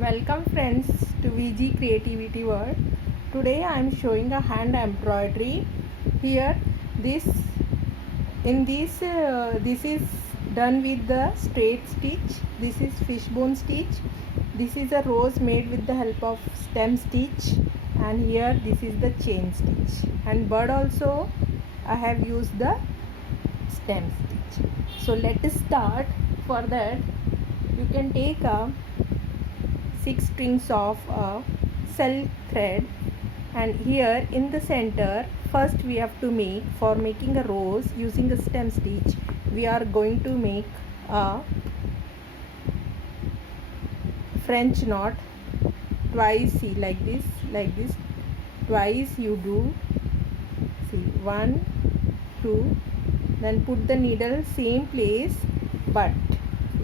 Welcome friends to VG Creativity World. Today I am showing a hand embroidery. Here this this is done with the straight stitch. This is fishbone stitch. This is a rose made with the help of stem stitch, and here this is the chain stitch, and bird also I have used the stem stitch. So let us start. For that you can take a 6 strings of silk thread, and here in the center first we have to make, for making a rose using a stem stitch, we are going to make a French knot twice. See, like this twice you do. See, 1 2, then put the needle same place, but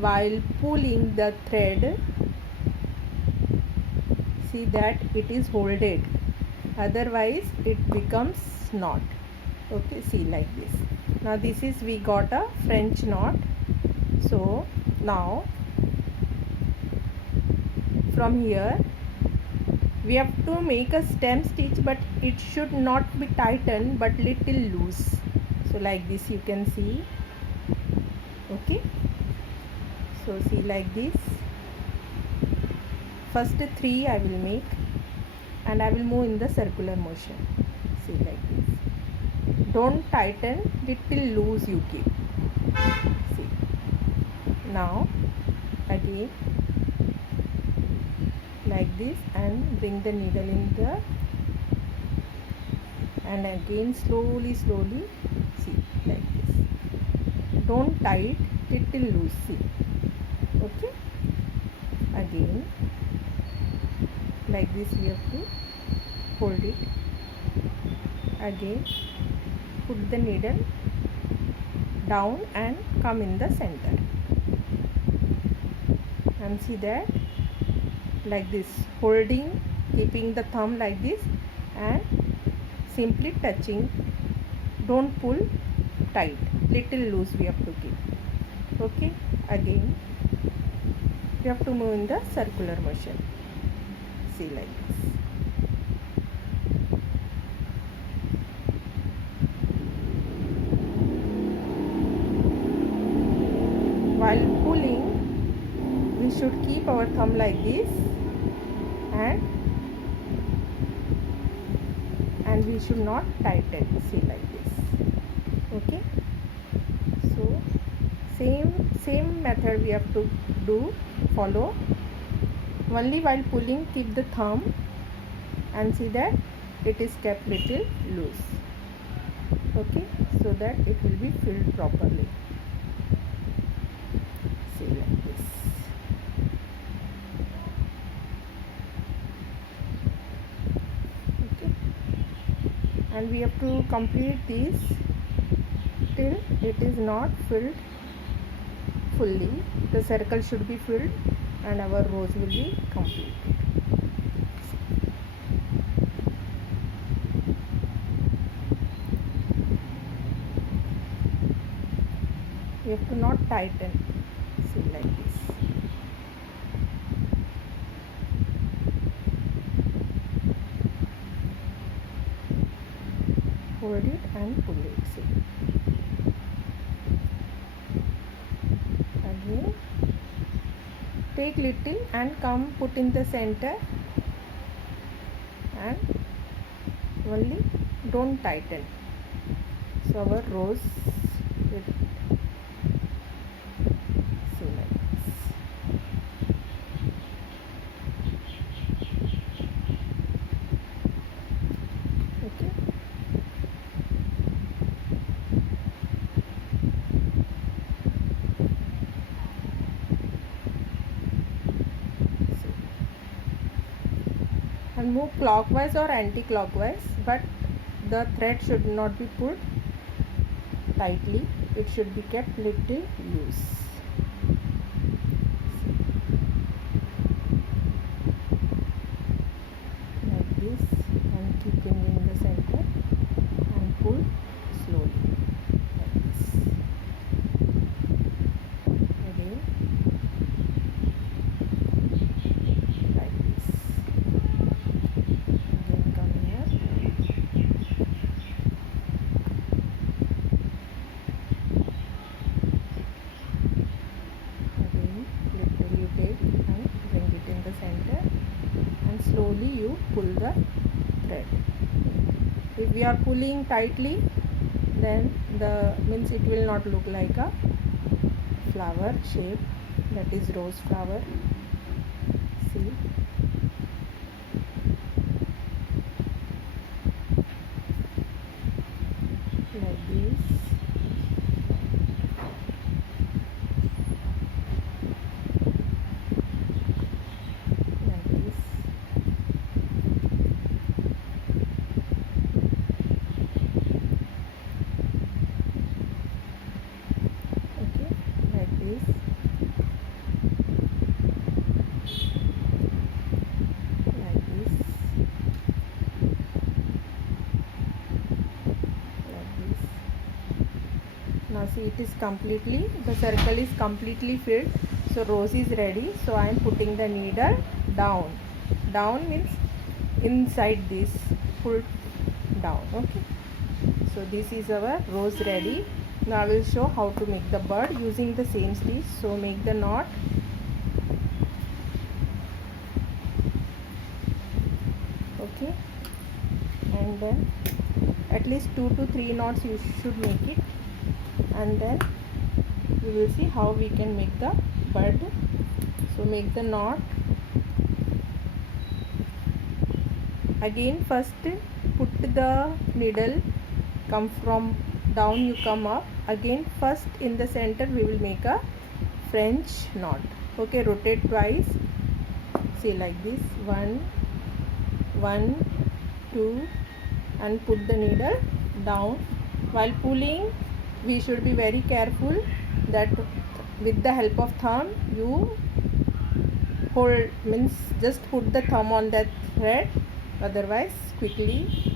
while pulling the thread, see that it is folded, otherwise it becomes knot. Okay, see, like this. Now this is, we got a French knot. So now from here we have to make a stem stitch, but it should not be tightened but little loose. So like this you can see. Okay, so see, like this. First 3 I will make, and I will move in the circular motion. See, like this. Don't tighten, little loose you keep. See. Now again like this, and bring the needle in there, and again slowly see, like this. Don't tight, little loose. See. Okay, again like this we have to hold it. Again put the needle down and come in the center, and see that, like this, holding, keeping the thumb like this, and simply touching. Don't pull tight, little loose we have to keep. Okay, again you have to move in the circular motion. See, like this. While pulling, we should keep our thumb like this, and we should not tighten. See, like this. Okay, so same method we have to follow. Only while pulling keep the thumb, and see that it is kept little loose. Okay, so that it will be filled properly. See, like this. Okay, and we have to complete this till it is not filled fully. The circle should be filled and our rose will be completed. You have to not tighten. See, like this. Hold it and pull it. See. Again take little and come put in the center, and only don't tighten. So our rose will, see, like this. Okay, and move clockwise or anti-clockwise, but the thread should not be pulled tightly, it should be kept little loose. Like this, and keeping in the center, and pull slowly, like this. Again slowly you pull the thread. If we are pulling tightly, then the means it will not look like a flower shape, that is rose flower. See, like this. Like this. Okay, like this. Like this. Like this. Now see, it is completely, the circle is completely filled, so rose is ready. So I am putting the needle down. Down means inside this, pull down. Okay, so this is our rose ready. Now I will show how to make the bird using the same stitch. So make the knot. Okay, and then at least 2 to 3 knots you should make it, and then we will see how we can make the bud. So make the knot. Again, first put the needle, come from down, you come up. Again, first in the center we will make a French knot. Okay, rotate twice. See, like this, 1 1 2, and put the needle down. While pulling, we should be very careful that with the help of thumb you hold, means just put the thumb on that thread, otherwise quickly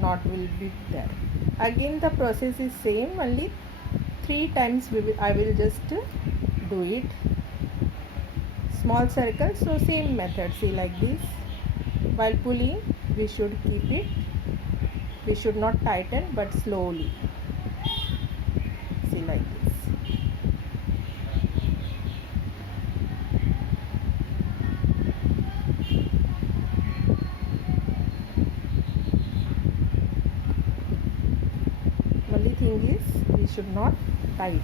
knot will be there. Again the process is same, only 3 times I will just do it. Small circle, so same method. See, like this. While pulling, we should keep it, we should not tighten but slowly. See, like this. Only thing is we should not tighten it.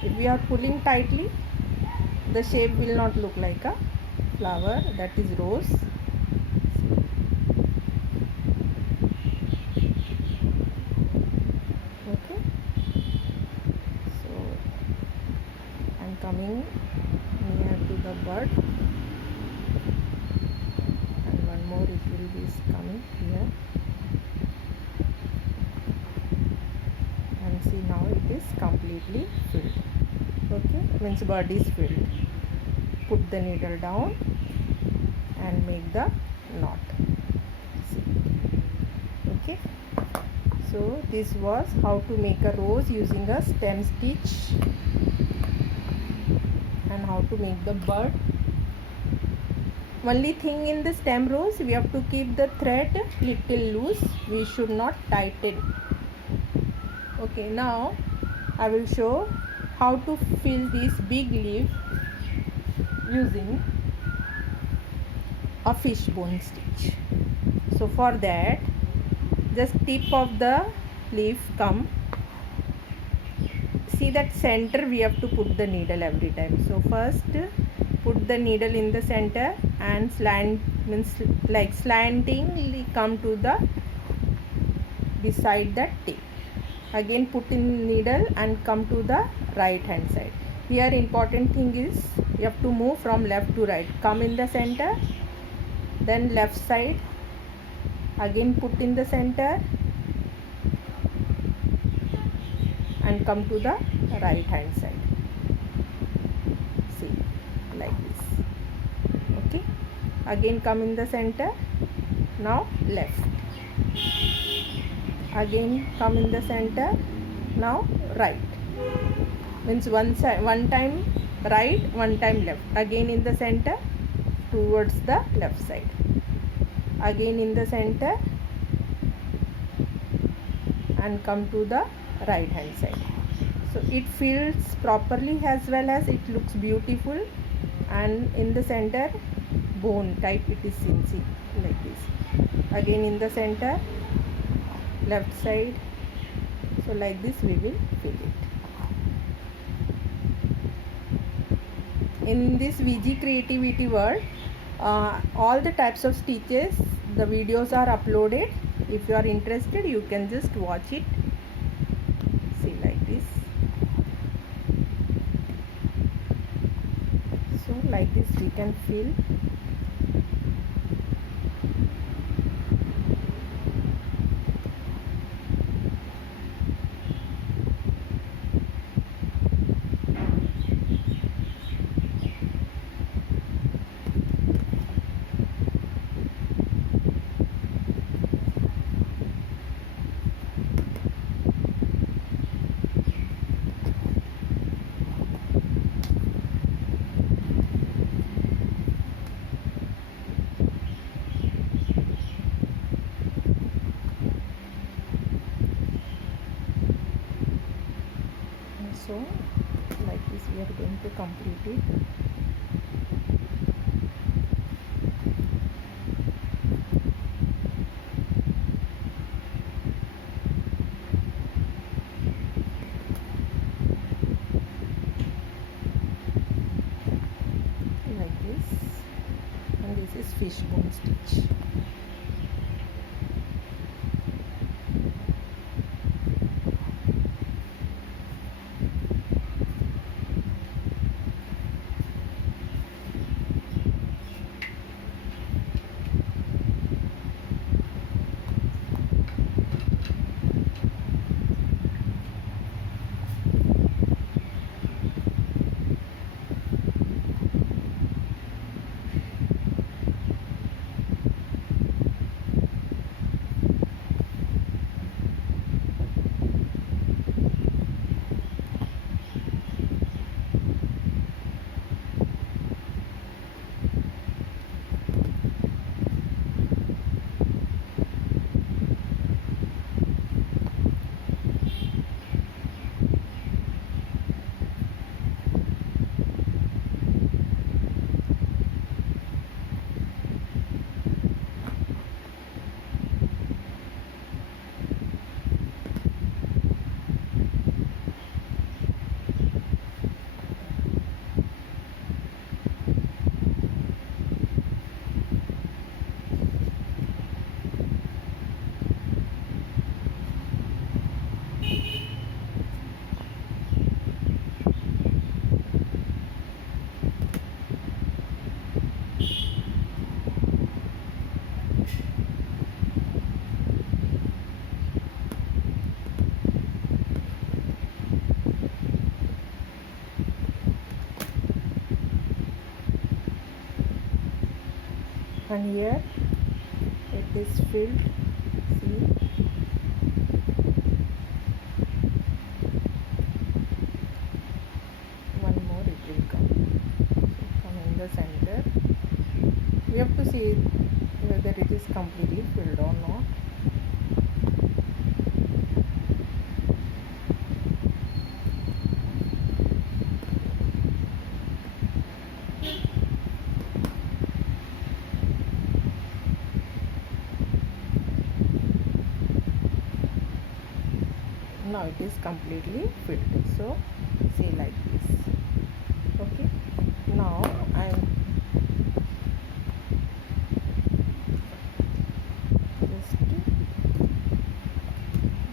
If we are pulling tightly, the shape will not look like a flower, that is rose. Okay, so I am coming near to the bird, and one more it will be coming here, and see, now it is completely filled. Okay, means bird is filled. Put the needle down and make the knot. See. Okay, so this was how to make a rose using a stem stitch, and how to make the bird. Only thing in the stem rose, we have to keep the thread little loose, we should not tighten. Okay, now I will show how to fill this big leaf using a fishbone stitch. So for that, just tip of the leaf come. See that center we have to put the needle every time. So first put the needle in the center and slant, means like slantingly come to the beside that tip. Again put in needle and come to the right hand side. Here important thing is you have to move from left to right. Come in the center, then left side, again put in the center and come to the right hand side. See, like this. Okay, again come in the center, now left, again come in the center, now right, means one time right, one time left, again in the center towards the left side, again in the center and come to the right hand side. So it fills properly as well as it looks beautiful, and in the center bone type it is seen like this. Again in the center left side, so like this we will fill it. In this VG Creativity World, all the types of stitches, the videos are uploaded. If you are interested, you can just watch it. See like this. So like this we can fill. So like this we are going to complete it. Like this, and this is fishbone stitch. And here it is filled. See, one more it will come. So come in the center. We have to see whether it is completely filled or not. Now it is completely filled. So see like this. Okay, now I am just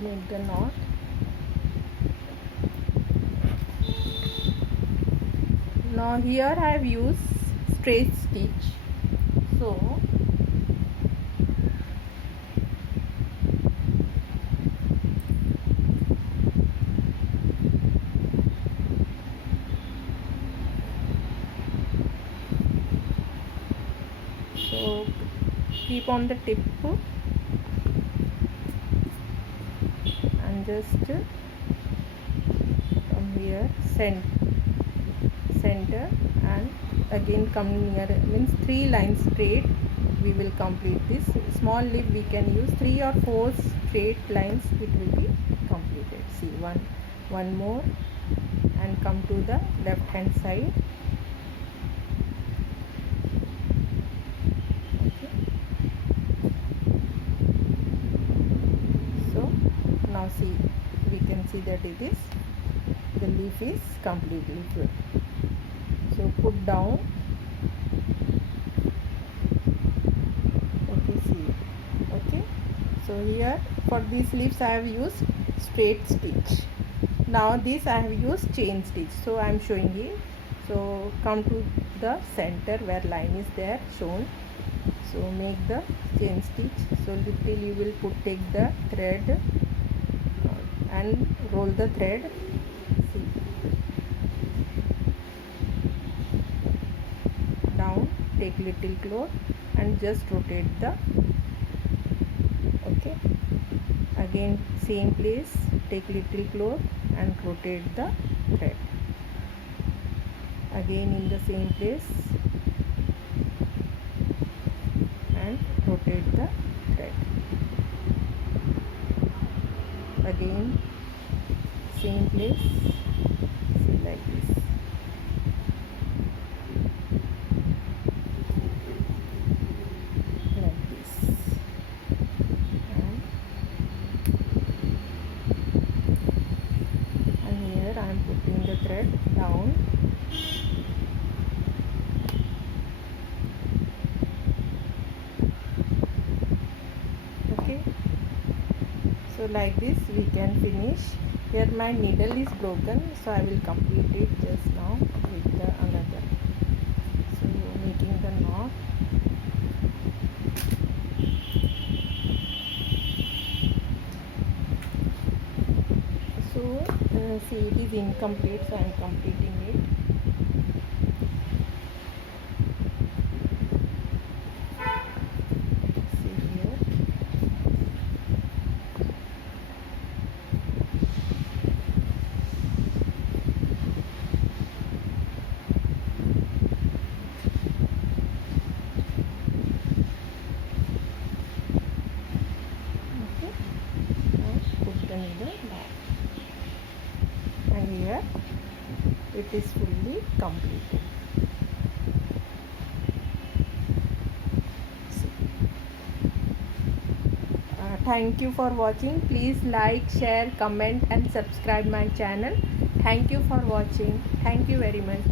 make the knot. Now here I have used straight stitch. So keep on the tip and just from here center and again come near, means 3 lines straight. We will complete this small lip. We can use 3 or 4 straight lines, it will be complete. completed. See, one more, and come to the left hand side. Okay. So now see, we can see that it is, the leaf is completely full. So put down. Okay, see. Okay, so here for these leaves I have used straight stitch. Now this I have used chain stitch, so I am showing it. So come to the center where line is there shown, so make the chain stitch. So little you will take the thread and roll the thread. See, down, take little cloth and just rotate the, okay, again same place, take little cloth and rotate the thread, again in the same place and rotate the thread, again same place, see, like this. Like this. And here I am putting the thread down. Okay, so like this we can finish. Here my needle is broken, so I will complete it just now with the another. So making the knot. So see, it is incomplete, so I am completing it. See here. Okay, now put the needle back, and here it is fully completed. Thank you for watching. Please like, share, comment and subscribe my channel. Thank you for watching. Thank you very much.